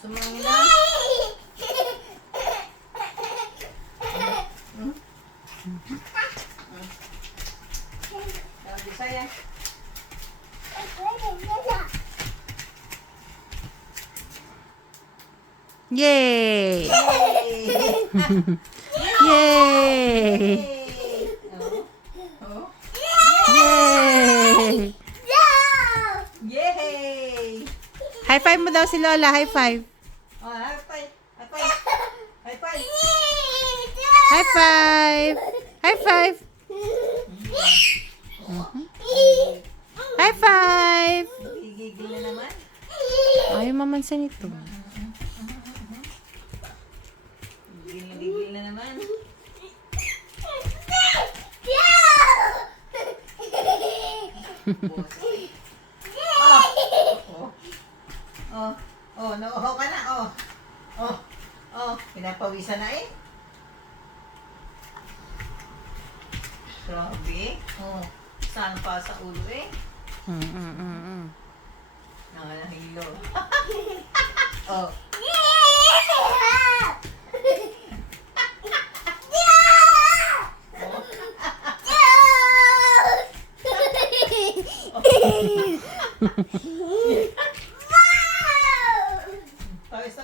Sumangla. Saya. Yay! Yay! Oh. Yay! Yay! High five mo daw si Lola. High five. Oh, high five. High five. High five. High five. High five. High five. Gigigil na naman. Ayaw mamansin ito. Gigil na naman. Nauuhaw ka na, pinapawisan na eh. Grabe. Saan pa sa ulo eh? Nanganahilo.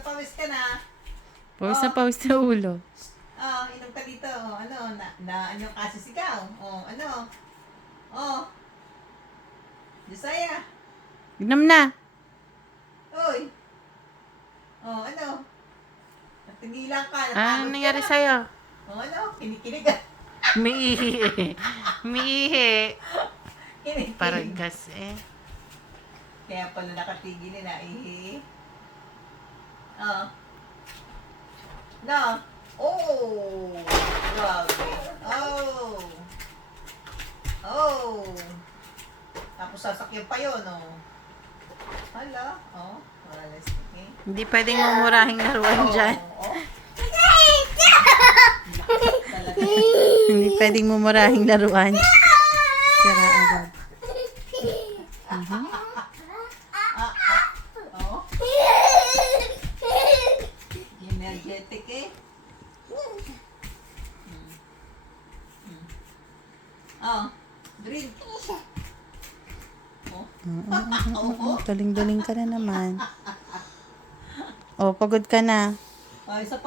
Pawis ka na. Pawis na pawis sa ulo. Inom ka dito. Ano kasi sigaw? Josiah. Inom na. Uy. Natigilan ka. Ano nangyari sa'yo? Kinikilig ka. Umiihi. Umiihi. Kinikilig. Parang gas eh. Kaya pala nakatigil nila, ihi. No. Oh. Grabe. Tapos sasakyan pa yun, Hala. Wala sige. Hindi pwedeng mamurahing laruan dyan. Hindi pwedeng mamurahing laruan. Sira agad. Energetic eh. Drink. Daling-daling ka na naman. Oh, pagod ka na. Isa pa.